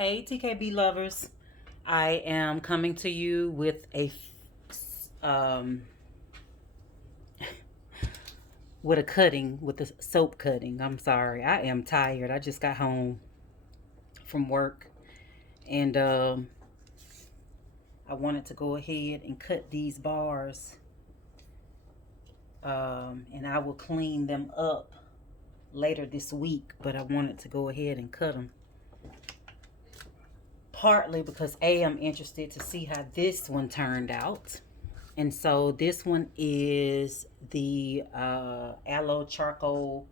Hey TKB lovers, I am coming to you with um a cutting, with a soap cutting. I'm sorry, I am tired. I just got home from work, and I wanted to go ahead and cut these bars, and I will clean them up later this week. But I wanted to go ahead and cut them, partly because I'm interested to see how this one turned out. And so this one is the aloe charcoal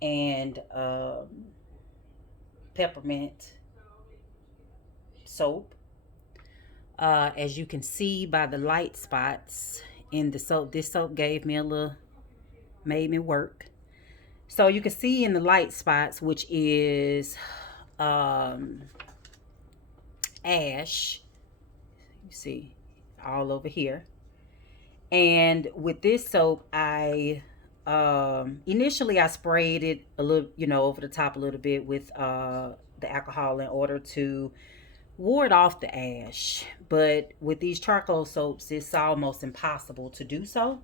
and peppermint soap. As you can see by the light spots in the soap, this soap made me work. So you can see in the light spots, which is um, ash. You see all over here. And with this soap, I initially I sprayed it a little, over the top a little bit with the alcohol in order to ward off the ash. But with these charcoal soaps, it's almost impossible to do so.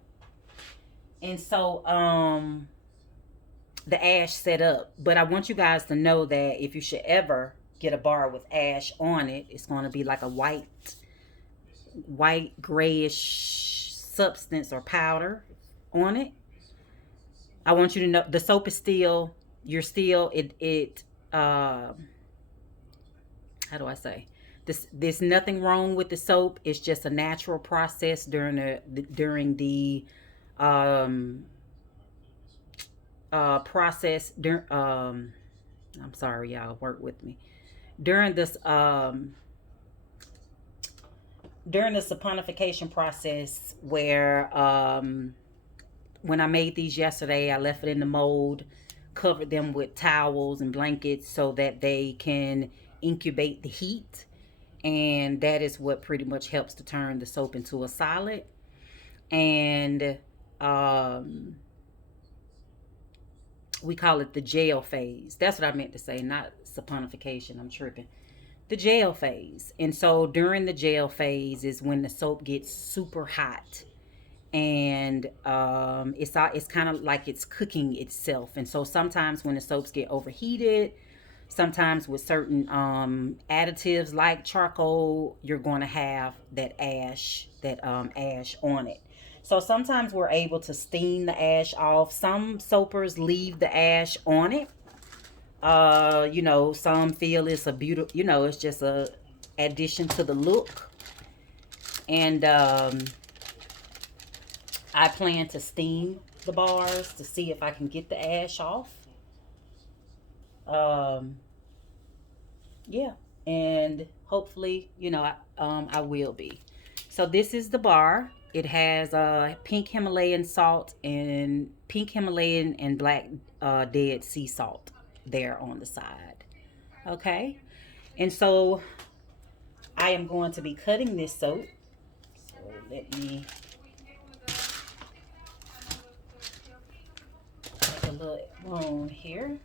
And so the ash set up. But I want you guys to know that if you should ever get a bar with ash on it, it's going to be like a white grayish substance or powder on it. I want you to know the soap is still, you're still, how do I say? There's nothing wrong with the soap. It's just a natural process during the um, process. I'm sorry, y'all, work with me. During this during the saponification process, where when I made these yesterday, I left it in the mold, covered them with towels and blankets so that they can incubate the heat. And that is what pretty much helps to turn the soap into a solid. And we call it the gel phase. That's what I meant to say, not saponification. I'm tripping. The gel phase. And so during the gel phase is when the soap gets super hot, and it's kind of like it's cooking itself. And so sometimes when the soaps get overheated, sometimes with certain additives like charcoal, you're going to have that ash on it. So sometimes we're able to steam the ash off. Some soapers leave the ash on it. Some feel it's a beautiful, it's just a addition to the look. And I plan to steam the bars to see if I can get the ash off. Um, yeah, and hopefully, I will be. So this is the bar. It has pink Himalayan salt and pink Himalayan and black Dead Sea salt there on the side. Okay, and so I am going to be cutting this soap. So let me make a little room here.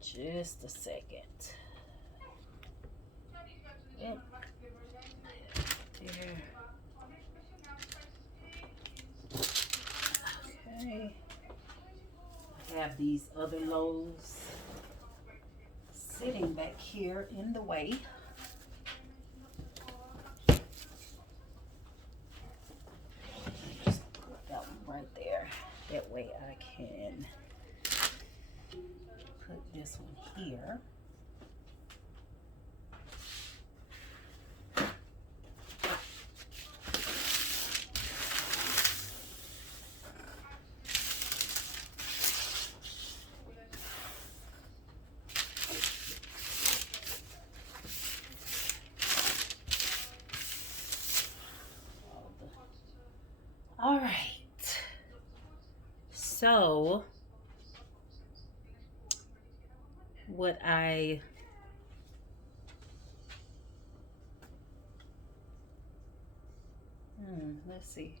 Just a second. Yep. There. Okay. I have these other loaves sitting back here in the way. Just put that one right there. That way I can put this one here. All right. So what I let's see.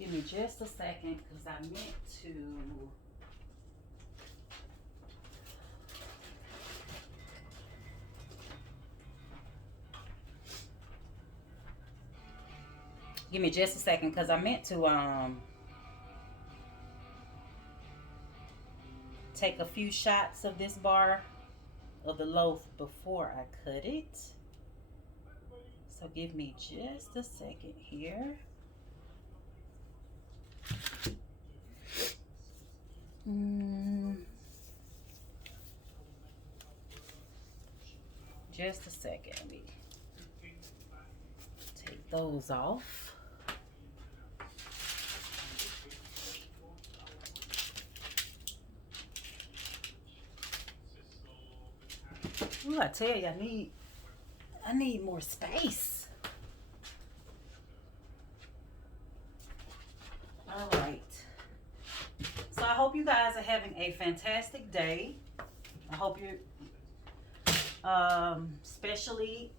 Give me just a second because I meant to. Give me just a second because I meant to take a few shots of this bar of the loaf before I cut it. So give me just a second here. Just a second. Let me take those off. Ooh, I tell you, I need more space. All right. So I hope you guys are having a fantastic day. I hope you're, especially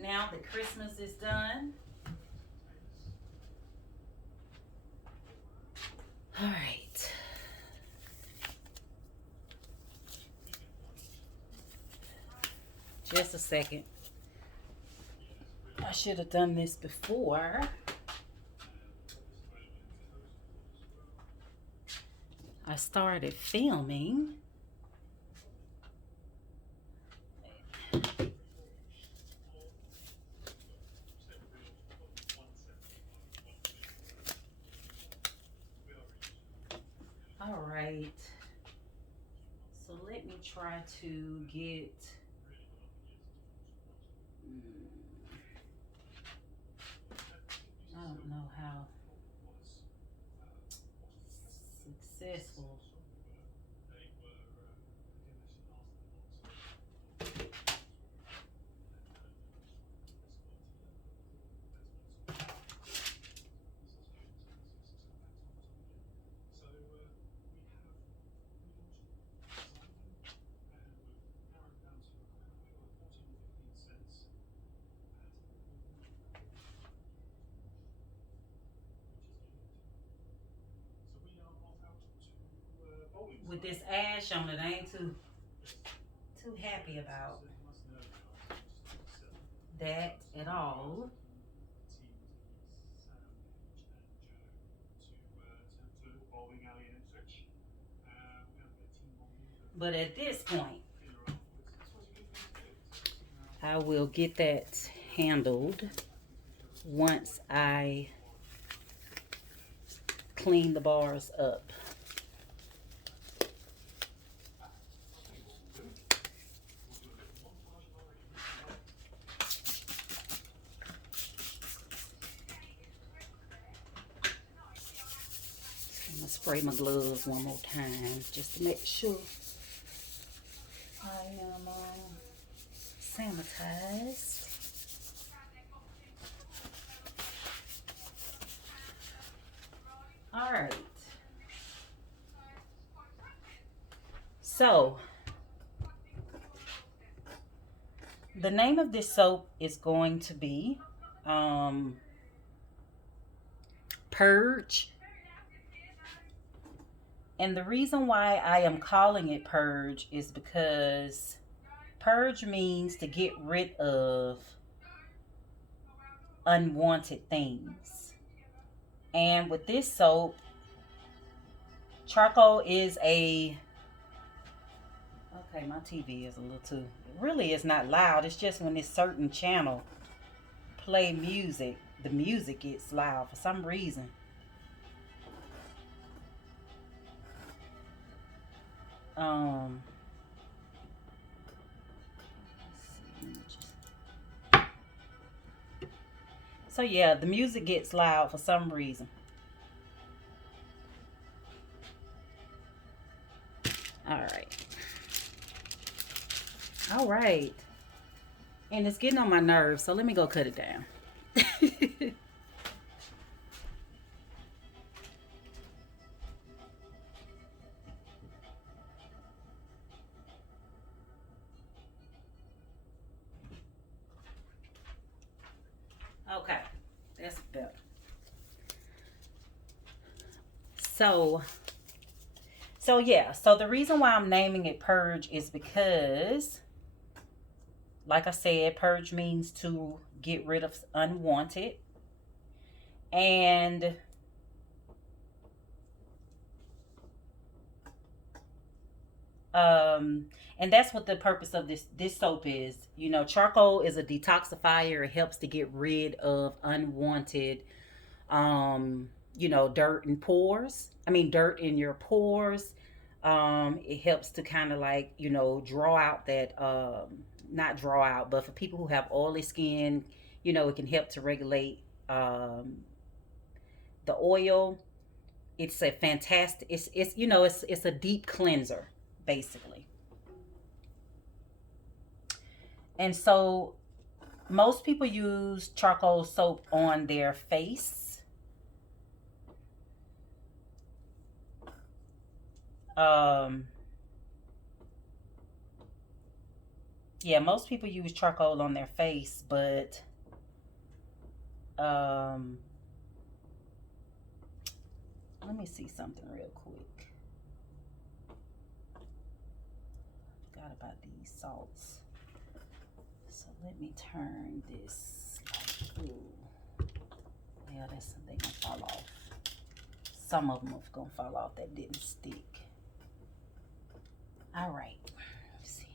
now that Christmas is done. All right. Just a second. I should have done this before. I started filming. All right. So let me try to get I don't know how successful. With this ash on it, I ain't too happy about that at all. But at this point, I will get that handled once I clean the bars up. I'm gonna spray my gloves one more time just to make sure I am sanitized. All right. So, the name of this soap is going to be Purge. And the reason why I am calling it Purge is because purge means to get rid of unwanted things. And with this soap, charcoal is a... Okay, my TV is a little too... It really is not loud. It's just when this certain channel play music, the music gets loud for some reason. So yeah, the music gets loud for some reason. All right. And it's getting on my nerves, so let me go cut it down. Okay. So yeah, so the reason why I'm naming it purge is because, like I said, purge means to get rid of unwanted. And um and that's what the purpose of this soap is. You know, charcoal is a detoxifier. It helps to get rid of unwanted dirt and pores. I mean, dirt in your pores. It helps to kind of like, draw out that, not draw out, but for people who have oily skin, it can help to regulate the oil. It's a fantastic, it's a deep cleanser, basically. And so most people use charcoal soap on their face. Um, yeah, most people use charcoal on their face, but um, let me see something real quick. Forgot about these salts. So let me turn this. Ooh, yeah, that's something gonna fall off. Some of them are gonna fall off that didn't stick. All right. Let's see.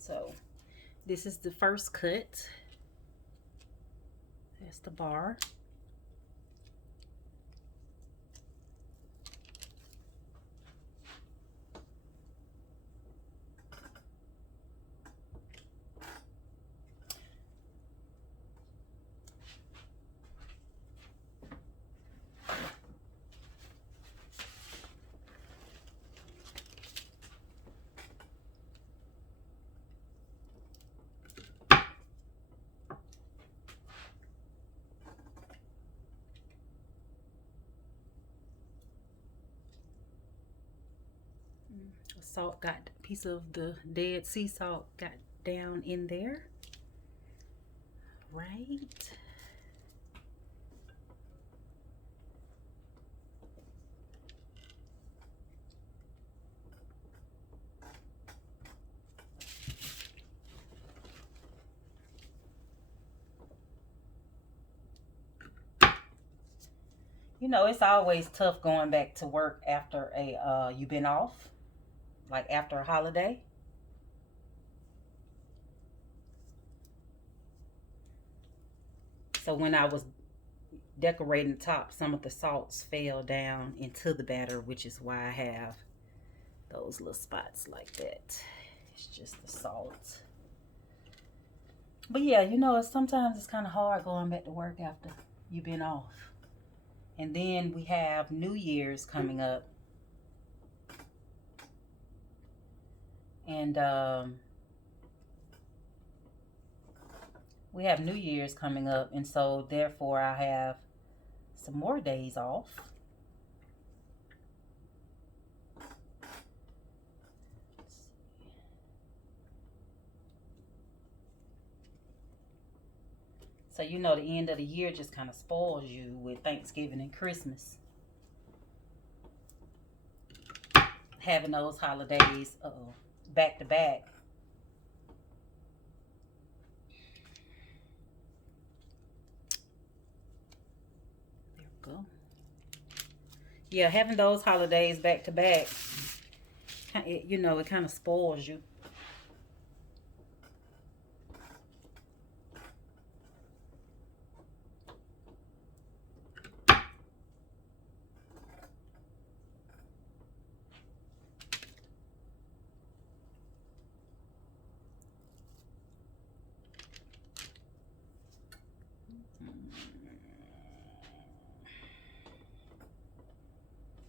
So this is the first cut. That's the bar. Salt got a piece of the dead sea salt got down in there. Right. It's always tough going back to work after you've been off, like after a holiday. So when I was decorating the top, some of the salts fell down into the batter, which is why I have those little spots like that. It's just the salt. But yeah, sometimes it's kind of hard going back to work after you've been off. And then we have New Year's coming up. And we have New Year's coming up. And so therefore I have some more days off. So the end of the year just kind of spoils you with Thanksgiving and Christmas. Having those holidays back to back. There we go. Yeah, having those holidays back to back, it kind of spoils you.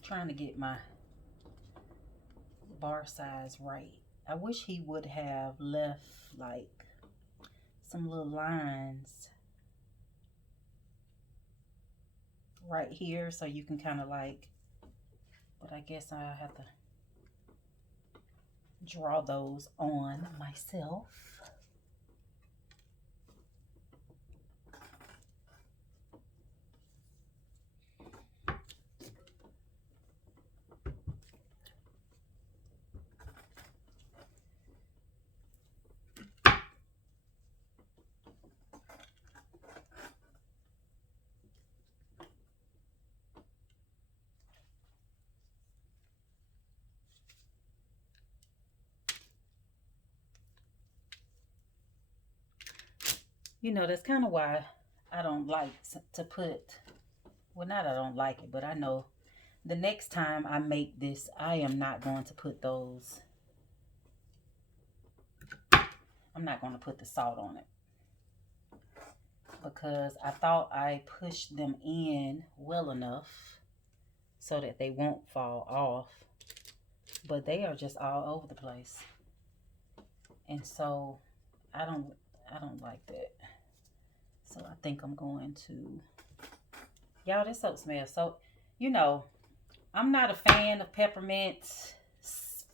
Trying to get my bar size right. I wish he would have left like some little lines right here so you can kind of like, but I guess I have to draw those on myself. That's kind of why I don't like to put, well, not I don't like it, but I know the next time I make this, I am not going to put those, I'm not going to put the salt on it because I thought I pushed them in well enough so that they won't fall off, but they are just all over the place. And so I don't I don't like that. So I think I'm going to, y'all, this soap smells so, you know, I'm not a fan of peppermint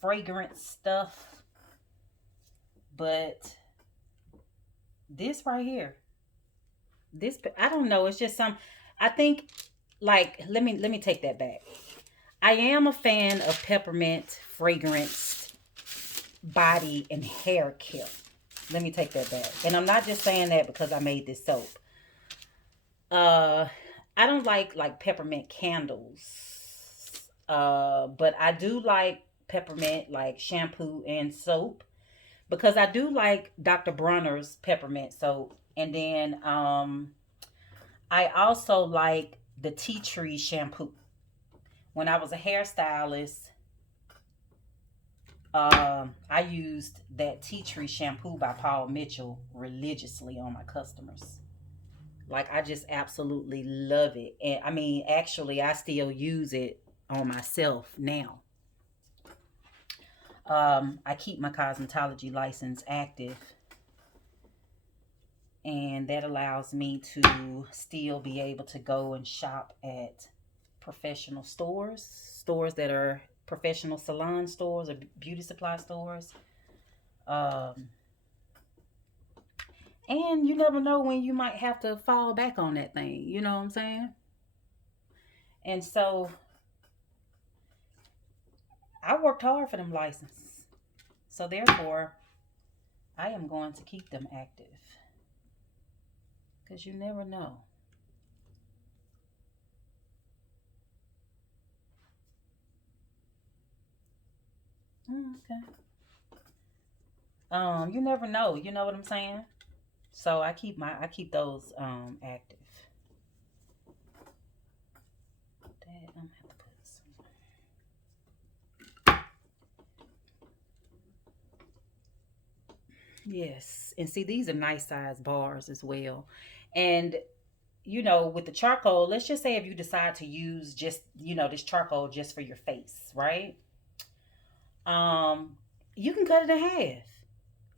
fragrance stuff, but this right here, this, I don't know, it's just some, I think, like, let me take that back. I am a fan of peppermint fragrance body and hair care. Let me take that back. And I'm not just saying that because I made this soap. Uh I don't like peppermint candles. But I do like peppermint like shampoo and soap because I do like Dr. Bronner's peppermint soap. And then I also like the tea tree shampoo. When I was a hairstylist, I used that tea tree shampoo by Paul Mitchell religiously on my customers. Like, I just absolutely love it. And I mean, actually, I still use it on myself now. I keep my cosmetology license active, and that allows me to still be able to go and shop at professional stores that are professional salon stores or beauty supply stores. Um, and you never know when you might have to fall back on that thing. You know what I'm saying? And so I worked hard for them licenses. So therefore, I am going to keep them active because you never know. Okay. You never know. You know what I'm saying? So I keep those active. Dad, I'm gonna have to put some. Yes, and see, these are nice size bars as well. And with the charcoal, let's just say if you decide to use just this charcoal just for your face, right? Um, you can cut it in half.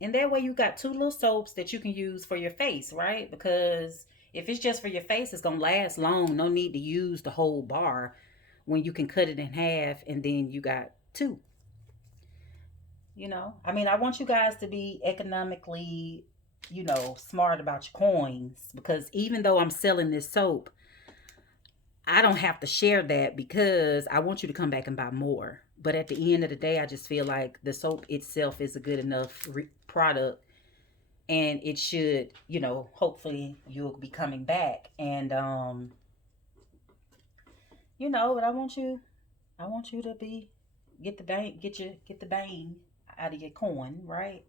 And that way you got two little soaps that you can use for your face, right? Because if it's just for your face, it's gonna last long. No need to use the whole bar when you can cut it in half and then you got two. I mean, I want you guys to be economically, smart about your coins because even though I'm selling this soap, I don't have to share that because I want you to come back and buy more. But at the end of the day, I just feel like the soap itself is a good enough product, and it should, hopefully you'll be coming back. And but I want you to be get the bang, get the bang out of your coin, right?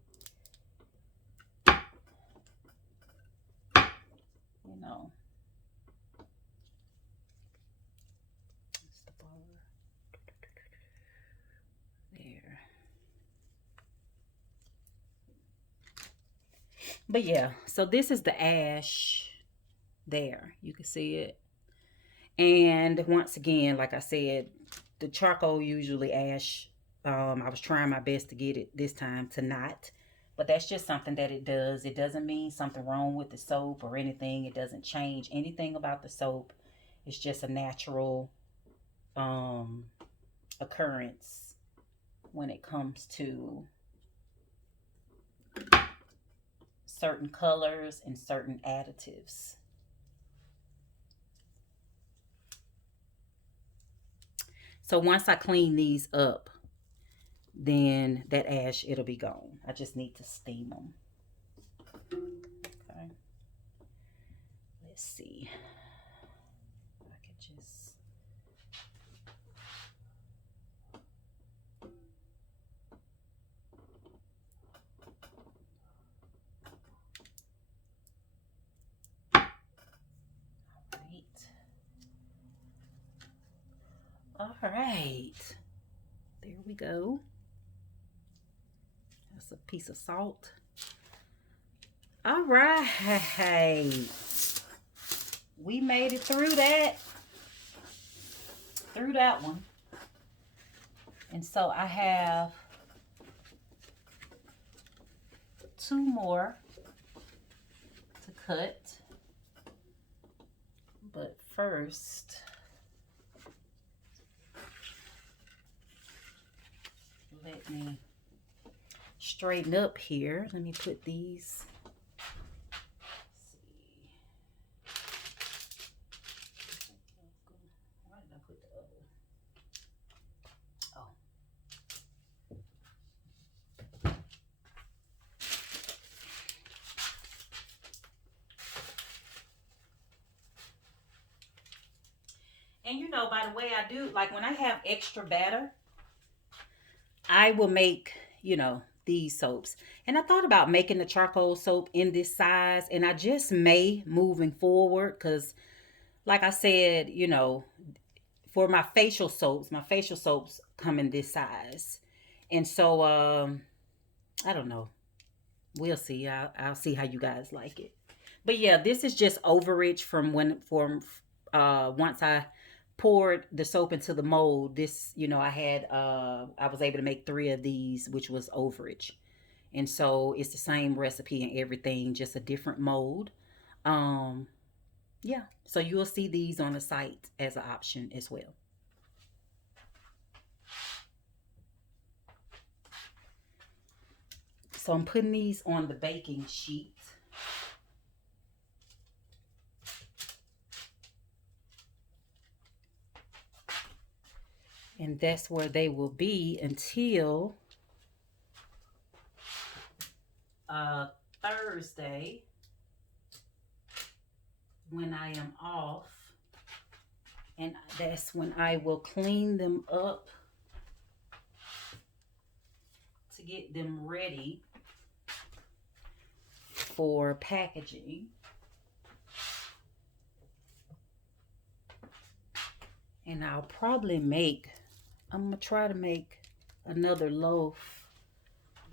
You know, it's the bar there. But yeah, so this is the ash there. You can see it. And once again, like I said, the charcoal usually ash. I was trying my best to get it this time to not. But that's just something that it does. It doesn't mean something wrong with the soap or anything. It doesn't change anything about the soap. It's just a natural occurrence when it comes to certain colors and certain additives. So once I clean these up, then that ash, it'll be gone. I just need to steam them. Okay. Let's see. I could just... All right. There we go. That's a piece of salt. All right. We made it through that. Through that one. And so I have 2 more to cut. But first, let me straighten up here. Let me put these. Why did I put the other? Oh. And you know, by the way I do, like when I have extra batter, I will make, you know, these soaps. And I thought about making the charcoal soap in this size, and I just may moving forward because, like I said, you know, for my facial soaps come in this size. And so, I don't know. We'll see. I'll see how you guys like it. But yeah, this is just overage once I poured the soap into the mold. This, you know, I was able to make 3 of these, which was overage. And so it's the same recipe and everything, just a different mold. Um, yeah. So you'll see these on the site as an option as well. So I'm putting these on the baking sheet. And that's where they will be until Thursday, when I am off. And that's when I will clean them up to get them ready for packaging. And I'm gonna try to make another loaf,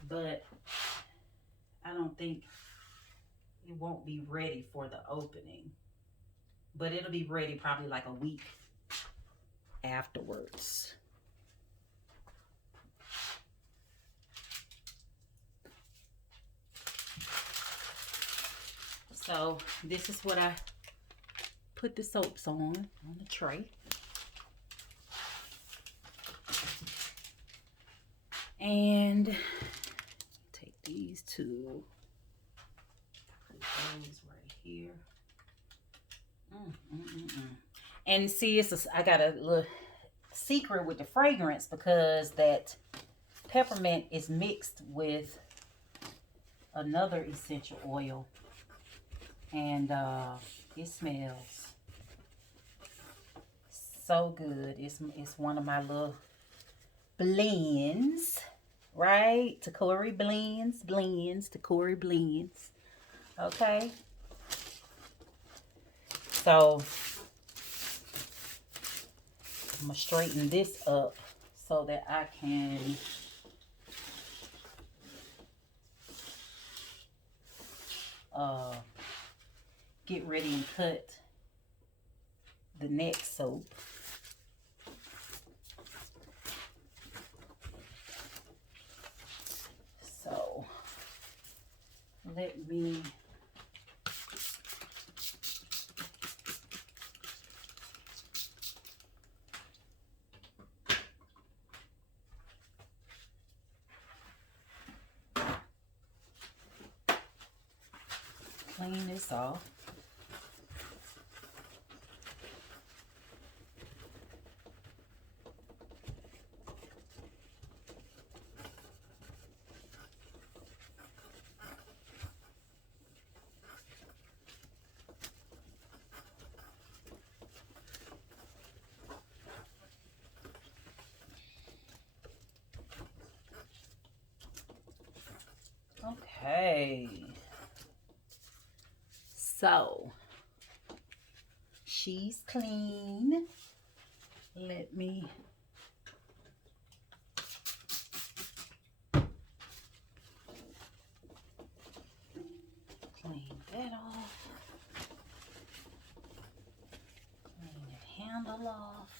but I don't think it won't be ready for the opening. But it'll be ready probably like a week afterwards. So this is what I put the soaps on the tray. And take these 2, put those right here. And see, I got a little secret with the fragrance, because that peppermint is mixed with another essential oil, and it smells so good. It's one of my little blends, right? Takoriblendz, Takoriblendz. Okay. So I'm gonna straighten this up so that I can get ready and cut the next soap. So let me clean this off. Okay. So, she's clean. Let me clean that off. Clean the handle off.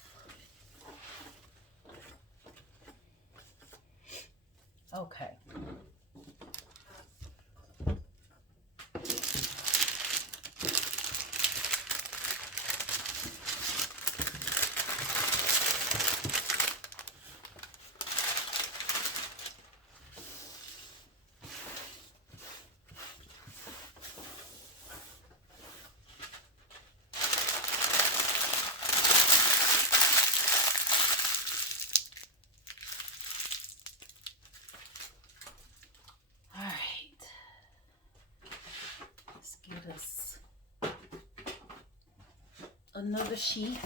Okay. Us another sheet.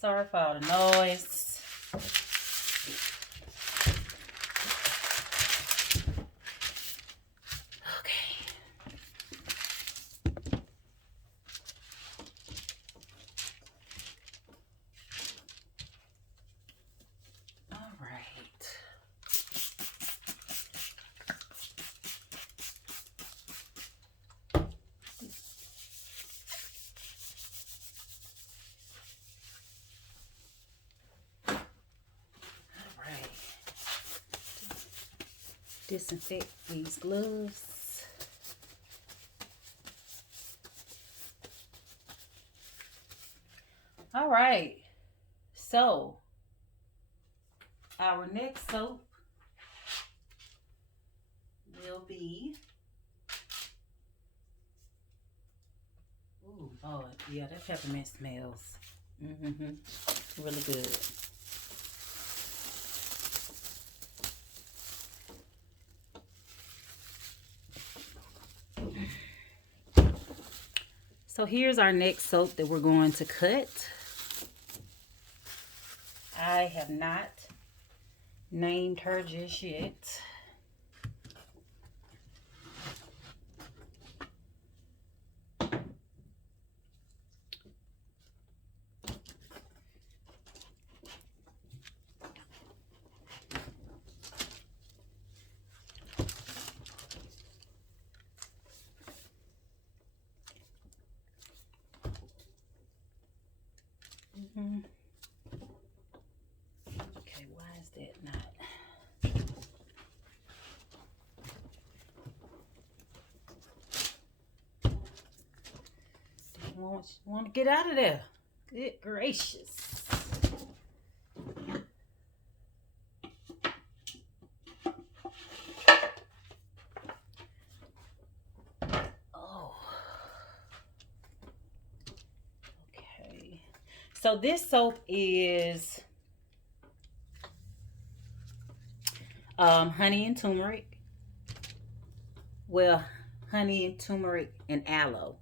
Sorry for all the noise. Okay. Disinfect these gloves. All right, so our next soap will be, ooh, oh yeah, that peppermint smells really good. So here's our next soap that we're going to cut. I have not named her just yet. Okay, why is that not? Want to get out of there? Good gracious. Oh. Okay. So this soap is honey and turmeric. Well, honey and turmeric and aloe.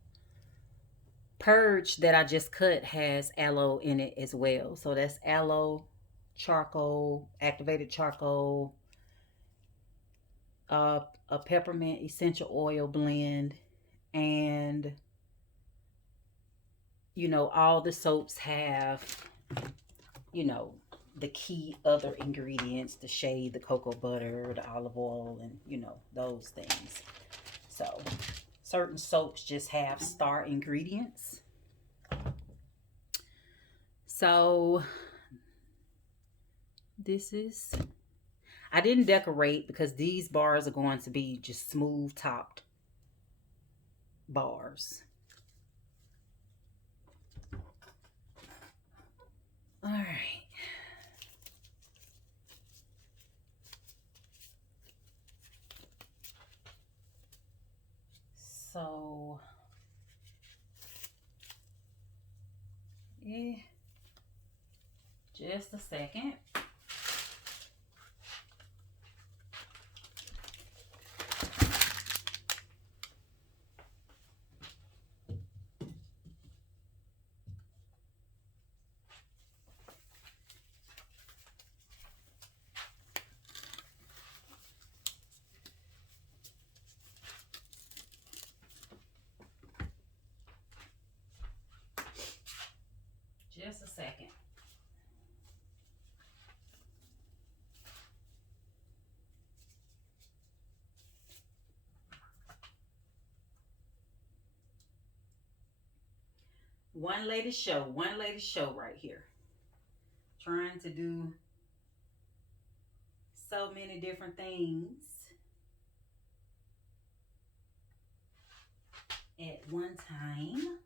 Purge that I just cut has aloe in it as well. So that's aloe, charcoal, activated charcoal, a peppermint essential oil blend, and you know, all the soaps have, you know, the key other ingredients, the shea, the cocoa butter, the olive oil, and you know, those things. So certain soaps just have star ingredients. So this is, I didn't decorate because these bars are going to be just smooth topped bars. All right. So, yeah, just a second. Just a second. One lady show right here. Trying to do so many different things at one time.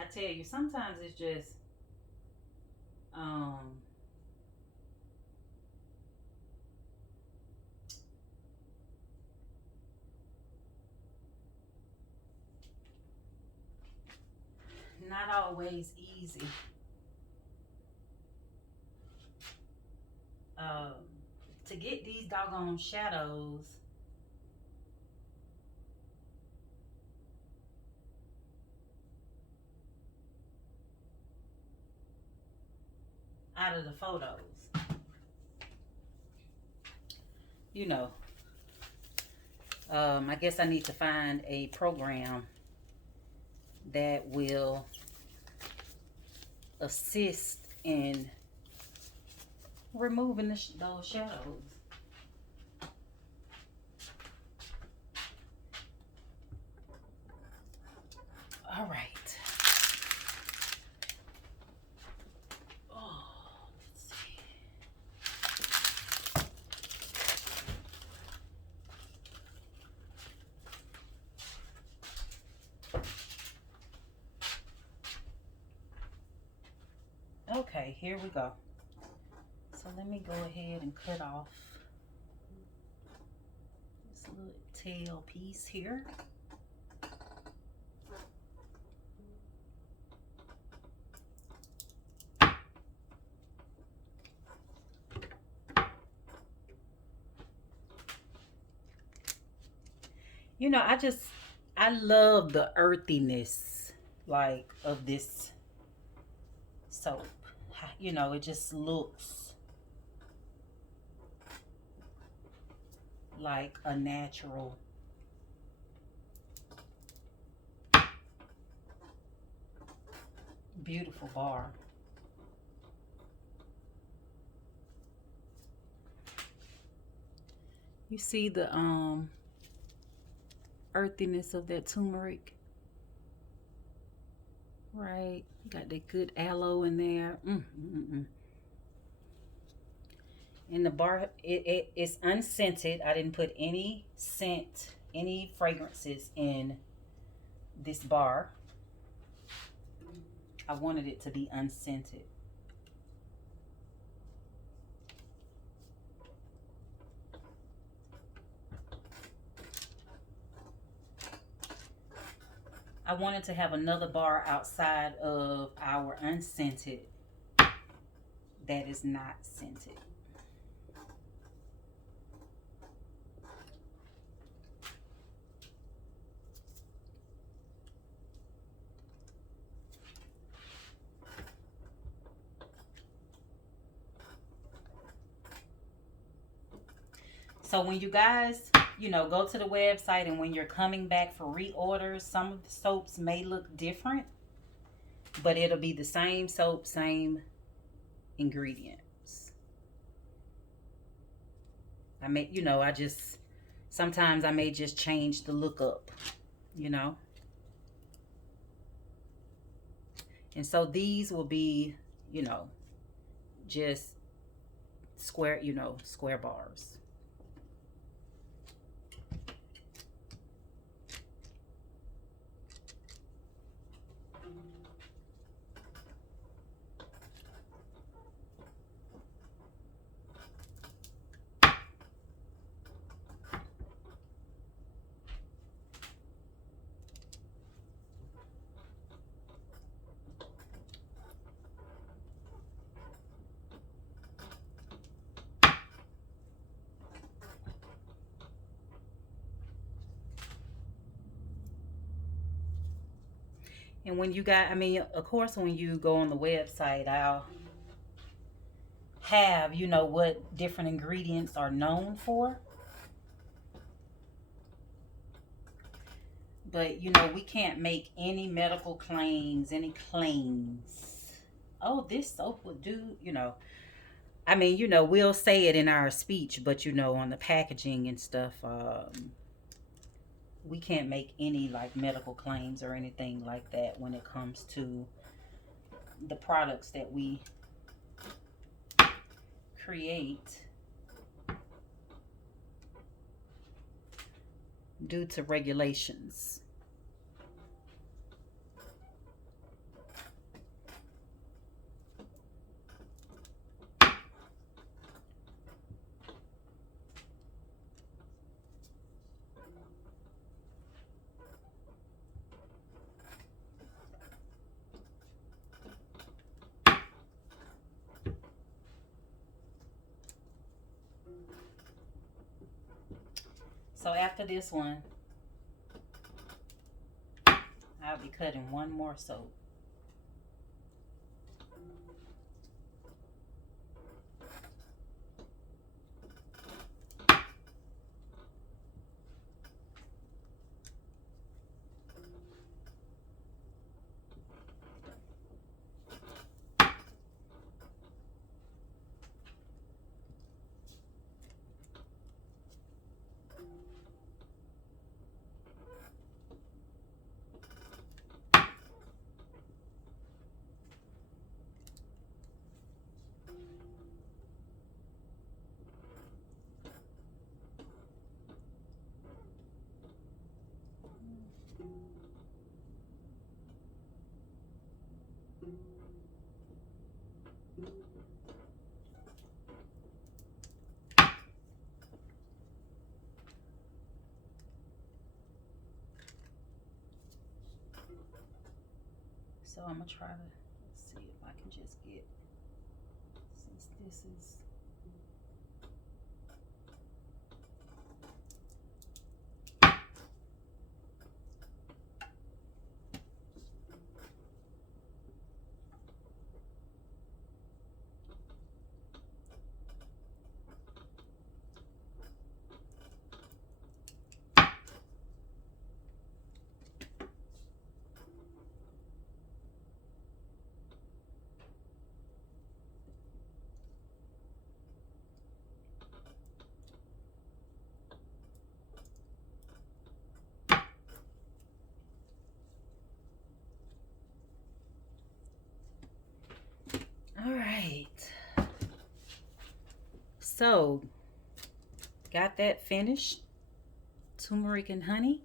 I tell you, sometimes it's just um not always easy um to get these doggone shadows out of the photos. You know, I guess I need to find a program that will assist in removing those shadows. All right. Oh, let's see. Okay, here we go. So let me go ahead and cut off this little tail piece here. You know, I love the earthiness like of this soap. You know, it just looks like a natural beautiful bar. You see the earthiness of that turmeric, right? Got that good aloe in there. And the bar, it's unscented. I didn't put any scent, any fragrances in this bar. I wanted it to be unscented. I wanted to have another bar outside of our unscented that is not scented. So when you guys go to the website, and when you're coming back for reorders, some of the soaps may look different, but it'll be the same soap, same ingredients. I just, sometimes I may just change the look up, you know. And so these will be, you know, just square, square bars. And when you got, I mean, of course, when you go on the website, I'll have, what different ingredients are known for. But, we can't make any medical claims, any claims. Oh, this soap would do, I mean, we'll say it in our speech, but, on the packaging and stuff, we can't make any like medical claims or anything like that when it comes to the products that we create due to regulations. So after this one, I'll be cutting one more soap. So I'm gonna try to see if I can just get, since this is, all right. So got that finished. Turmeric and honey.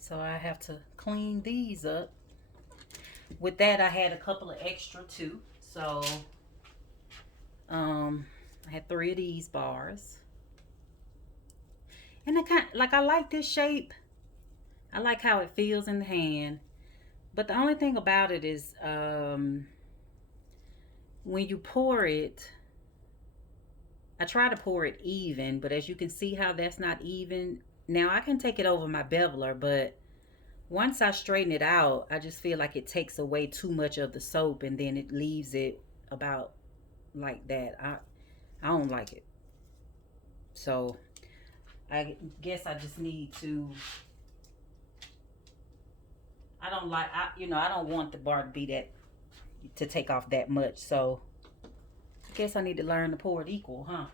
So I have to clean these up. With that, I had a couple of extra too. So I had 3 of these bars. And I like this shape. I like how it feels in the hand. But the only thing about it is when you pour it, I try to pour it even, but as you can see how that's not even. Now I can take it over my beveler, but once I straighten it out, I just feel like it takes away too much of the soap, and then it leaves it about like that. I don't like it. So I guess I just need to. I don't like. I don't want the bar to be that to take off that much. So I guess I need to learn to pour it equal, huh?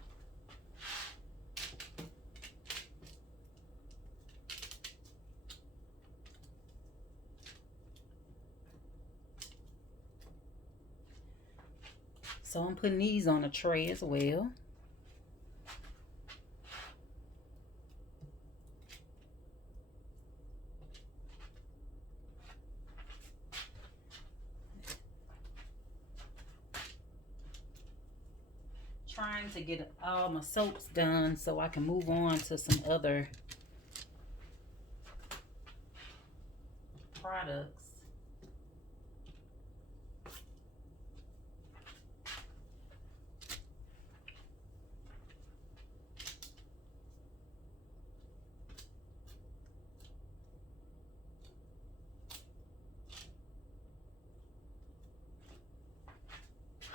So I'm putting these on a tray as well. Trying to get all my soaps done so I can move on to some other products.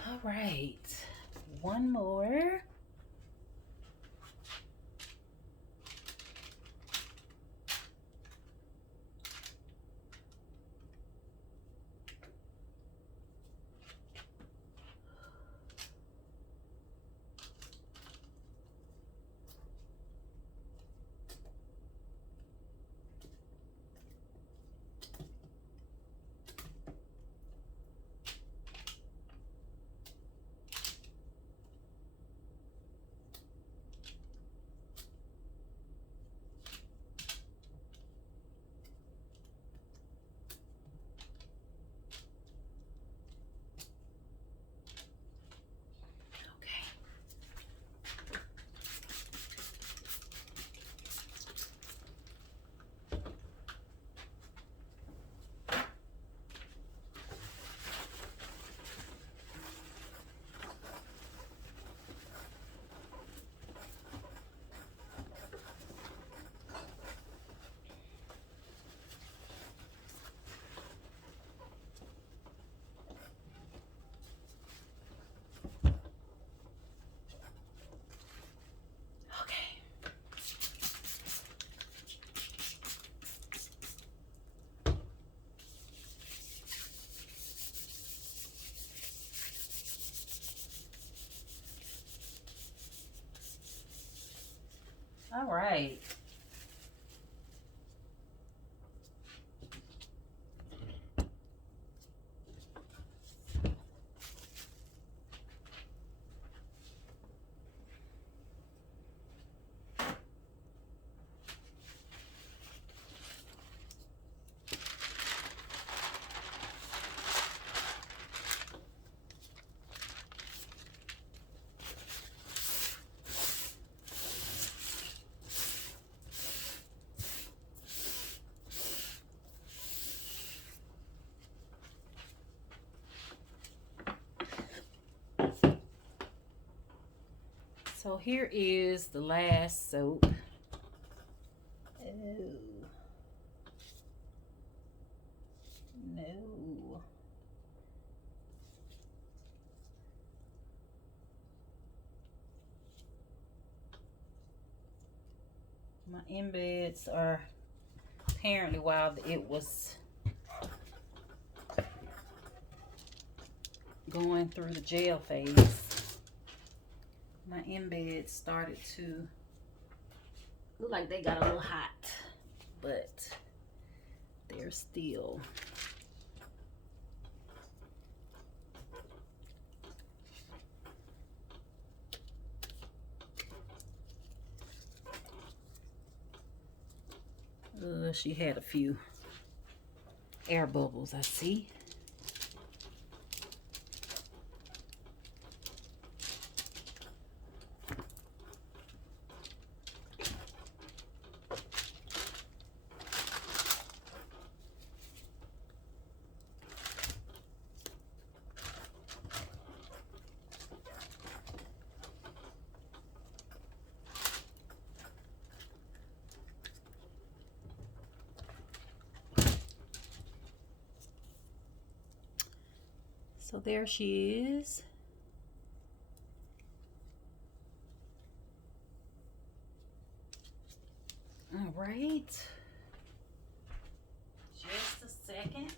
All right, one more. All right. So here is the last soap. Oh, no. My embeds are apparently while it was going through the gel phase, my embeds started to look like they got a little hot, but they're still she had a few air bubbles, I see. So there she is. right. Just a second.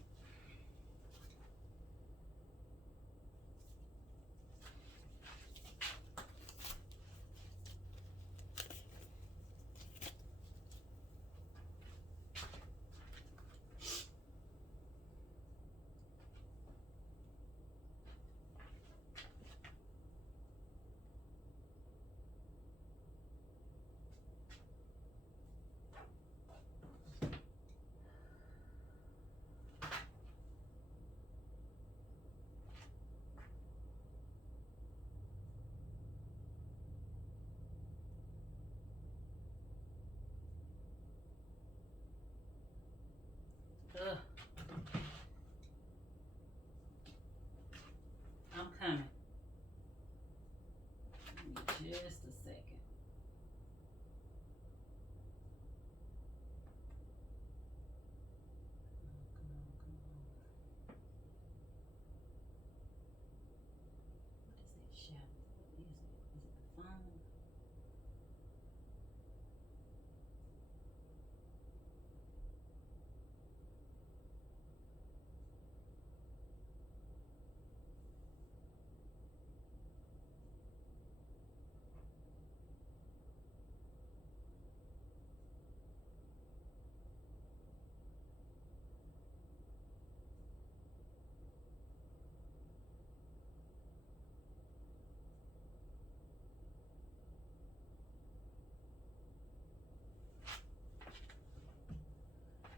Ugh. I'm coming. Just a second. What is that shadow? What is it? Is it the phone?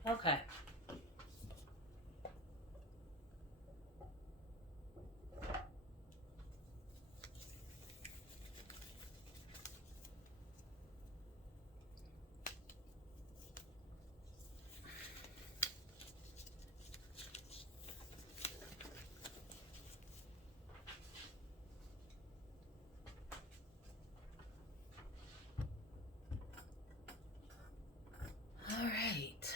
Okay. All right.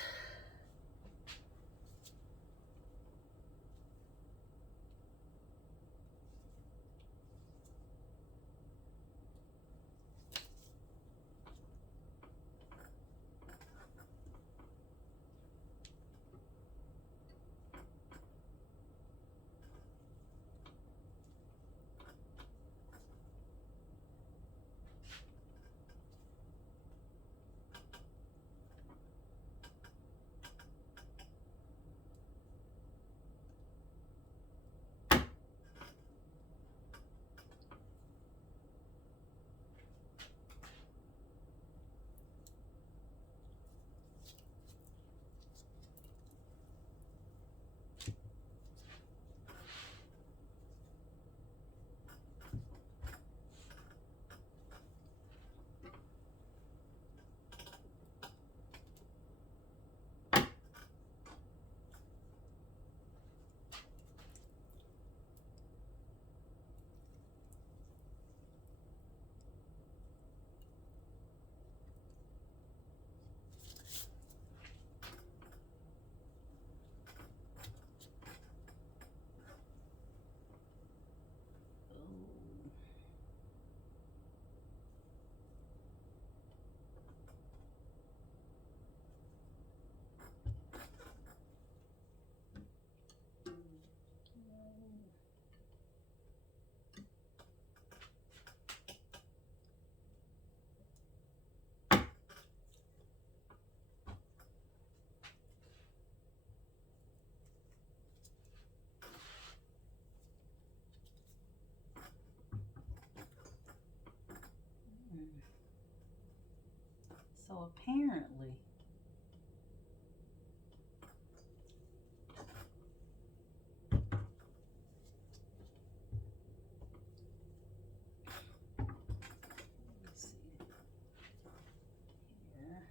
So apparently, let's see here.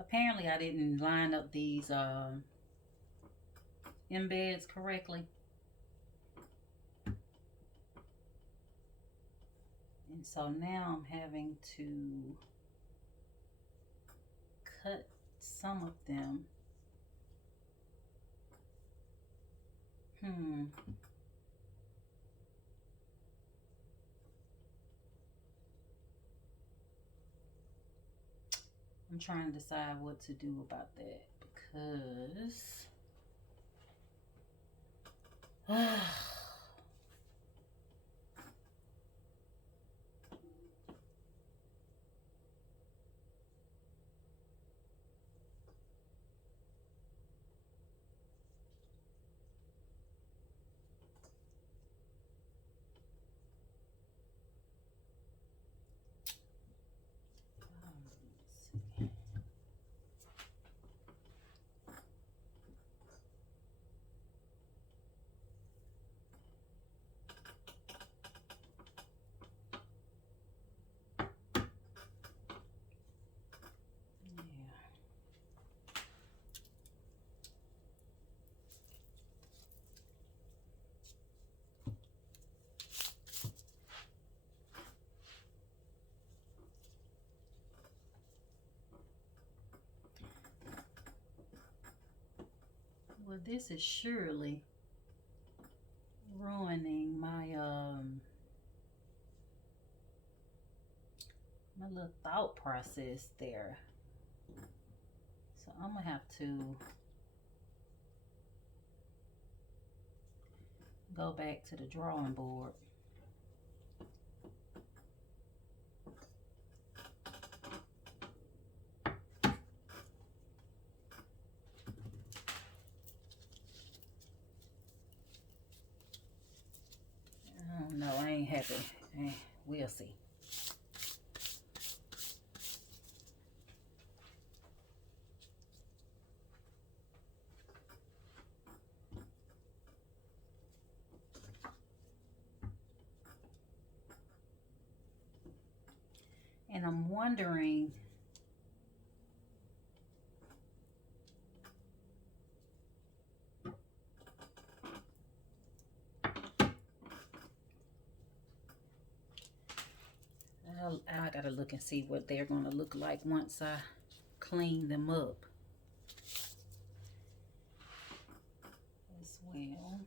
Apparently I didn't line up these embeds correctly. And so now I'm having to cut some of them. I'm trying to decide what to do about that because well, this is surely ruining my little thought process there. So I'm gonna have to go back to the drawing board. I don't know, I ain't happy. We'll see. And I'm wondering, I gotta look and see what they're gonna look like once I clean them up as well.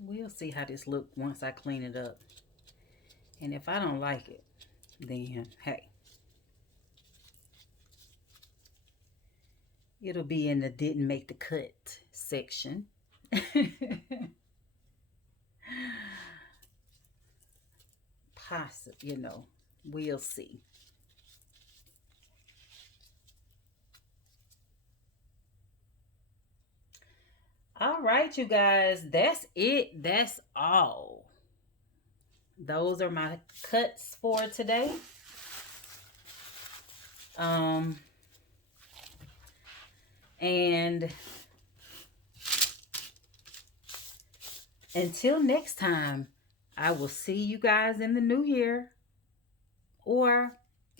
We'll see how this look once I clean it up. And if I don't like it, then hey, it'll be in the didn't make the cut section. Possibly, we'll see. All right, you guys, that's it. That's all. Those are my cuts for today. And until next time, I will see you guys in the new year. Or,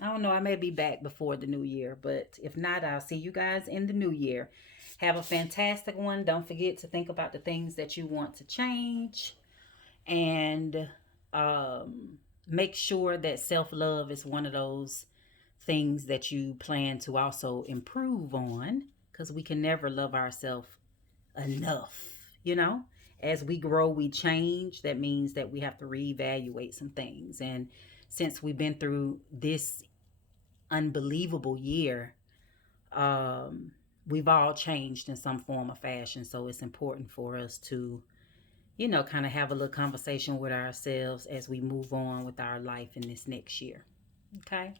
I don't know, I may be back before the new year. But if not, I'll see you guys in the new year. Have a fantastic one. Don't forget to think about the things that you want to change. And make sure that self-love is one of those things that you plan to also improve on. Because we can never love ourselves enough, As we grow, we change. That means that we have to reevaluate some things. And since we've been through this unbelievable year, um, we've all changed in some form or fashion. So it's important for us to, kind of have a little conversation with ourselves as we move on with our life in this next year. Okay.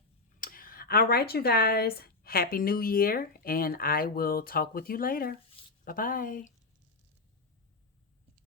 All right, you guys. Happy New Year. And I will talk with you later. Bye bye.